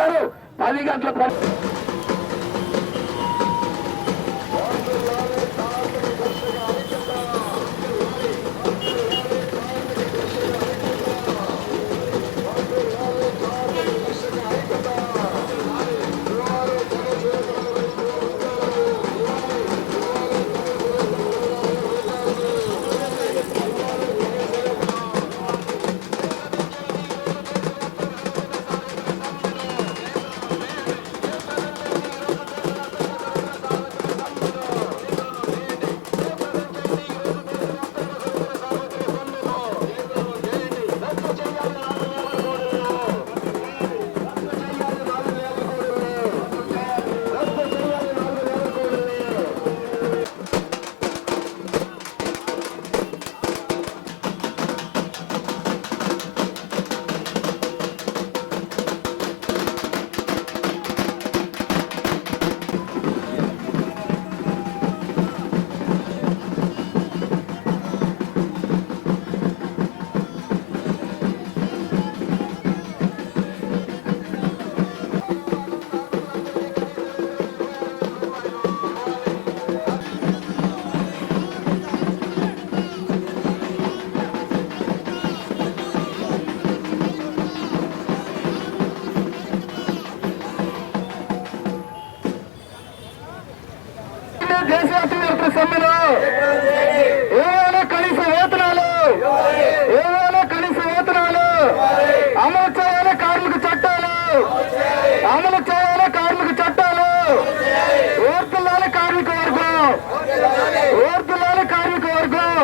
ఉన్నారు. పది గంటల సమ్మెలో. ఏమైనా కనీస వేతనాలు. ఏమైనా కనీస వేతనాలు. అమలు చేయాలి కార్మిక చట్టాలు. అమలు చేయాలి కార్మిక చట్టాలు. ఓర్తులాలి కార్మిక వర్గం. ఓర్తులాలి కార్మిక వర్గం.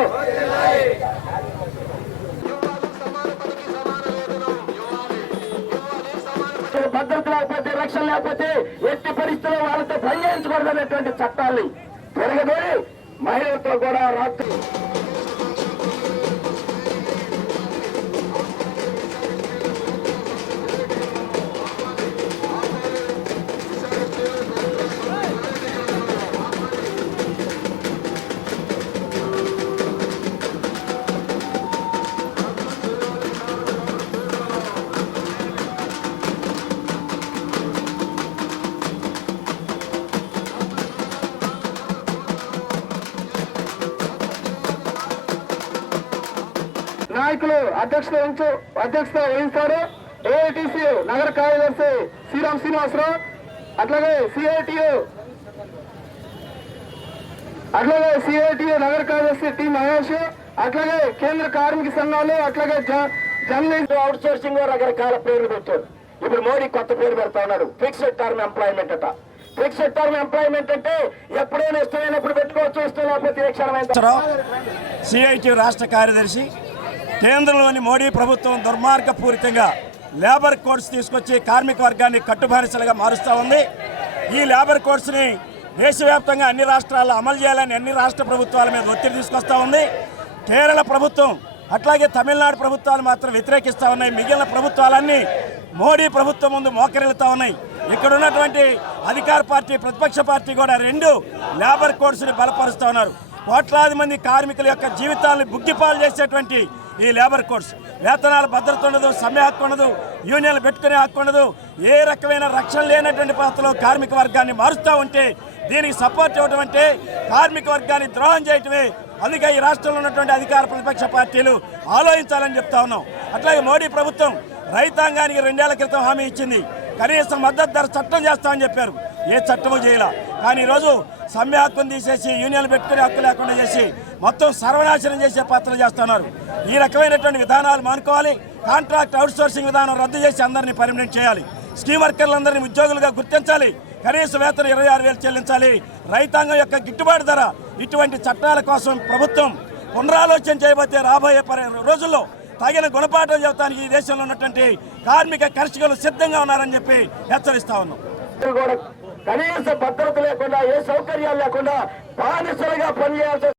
భద్రత లేకపోతే రక్షణ లేకపోతే ఎట్టి పరిస్థితుల్లో వాళ్ళతో పనిచేయించకూడదు అనేటువంటి చట్టాన్ని తిరగదోడి మహిళలతో కూడా రాత్రి నాయకులు అధ్యక్షత వహించు అధ్యక్షత వహిస్తారు ఏఐటిసి నగర కార్యదర్శి శ్రీరామ్ శ్రీనివాసరావు అట్లాగే సిఐటియు అట్లాగే సిఐటియు నగర కార్యదర్శి టి మహేష్ అట్లాగే కేంద్ర కార్మిక సంఘాలు అట్లాగే జ- జర్నలిస్ట్ అవుట్ సోర్సింగ్ రకరకాల పేర్లు పెట్టారు ఇప్పుడు మోడీ కొత్త పేరు పెడతా ఉన్నాడు. ఫిక్స్డ్ టర్మ్ ఎంప్లాయ్మెంట్ అట. ఫిక్స్డ్ టర్మ్ ఎంప్లాయ్మెంట్ అంటే ఎప్పుడైనా ఇష్టమైనప్పుడు పెట్టుకోవచ్చు ఇష్టం లేకపోతే సిఐటి రాష్ట్ర కార్యదర్శి కేంద్రంలోని మోడీ ప్రభుత్వం దుర్మార్గపూరితంగా లేబర్ కోడ్స్ తీసుకొచ్చి కార్మిక వర్గాన్ని కట్టుబానిసలుగా మారుస్తూ ఉంది. ఈ లేబర్ కోడ్స్ని దేశవ్యాప్తంగా అన్ని రాష్ట్రాల్లో అమలు చేయాలని అన్ని రాష్ట్ర ప్రభుత్వాల మీద ఒత్తిడి తీసుకొస్తూ ఉంది. కేరళ ప్రభుత్వం అట్లాగే తమిళనాడు ప్రభుత్వాలు మాత్రం వ్యతిరేకిస్తూ ఉన్నాయి. మిగిలిన ప్రభుత్వాలన్నీ మోడీ ప్రభుత్వం ముందు మోకరిల్లుతా ఉన్నాయి. ఇక్కడ ఉన్నటువంటి అధికార పార్టీ ప్రతిపక్ష పార్టీ కూడా రెండు లేబర్ కోడ్స్ని బలపరుస్తూ ఉన్నారు. కోట్లాది మంది కార్మికుల యొక్క జీవితాలను బుగ్గిపాలు చేసేటువంటి ఈ లేబర్ కోర్స్ వేతనాల భద్రత ఉండదు సమ్మె హక్కు ఉండదు యూనియన్లు పెట్టుకునే హక్కు ఉండదు. ఏ రకమైన రక్షణ లేనటువంటి పాత్రలో కార్మిక వర్గాన్ని మారుస్తూ ఉంటే దీనికి సపోర్ట్ ఇవ్వడం అంటే కార్మిక వర్గాన్ని ద్రోహం చేయటమే. అందుకే ఈ రాష్ట్రంలో ఉన్నటువంటి అధికార ప్రతిపక్ష పార్టీలు ఆలోచించాలని చెప్తా ఉన్నాం. అట్లాగే మోడీ ప్రభుత్వం రైతాంగానికి రెండేళ్ళ క్రితం హామీ ఇచ్చింది. కనీసం మద్దతు ధర చట్టం చేస్తామని చెప్పారు. ఏ చట్టము చేయాల. కానీ ఈరోజు సమ్మె హక్కును తీసేసి యూనియన్లు పెట్టుకునే హక్కు లేకుండా చేసి మొత్తం సర్వనాశనం చేసే పాత్రలు చేస్తున్నారు. ఈ రకమైనటువంటి విధానాలు మానుకోవాలి. కాంట్రాక్ట్ అవుట్సోర్సింగ్ విధానం రద్దు చేసి అందరినీ పర్మనెంట్ చేయాలి. స్కీమ్ వర్కర్లందరినీ ఉద్యోగులుగా గుర్తించాలి. కనీస వేతనం ఇరవై ఆరు వేలు చెల్లించాలి. రైతాంగం యొక్క గిట్టుబాటు ధర ఇటువంటి చట్టాల కోసం ప్రభుత్వం పునరాలోచన చేయబోతే రాబోయే రోజుల్లో తగిన గుణపాఠం చెబుతానికి ఈ దేశంలో ఉన్నటువంటి కార్మిక కర్షకులు సిద్ధంగా ఉన్నారని చెప్పి హెచ్చరిస్తా ఉన్నాం. కనీస భద్రత లేకుండా ఏ సౌకర్యాలు లేకుండా బానిసలుగా పనిచేయాల్సి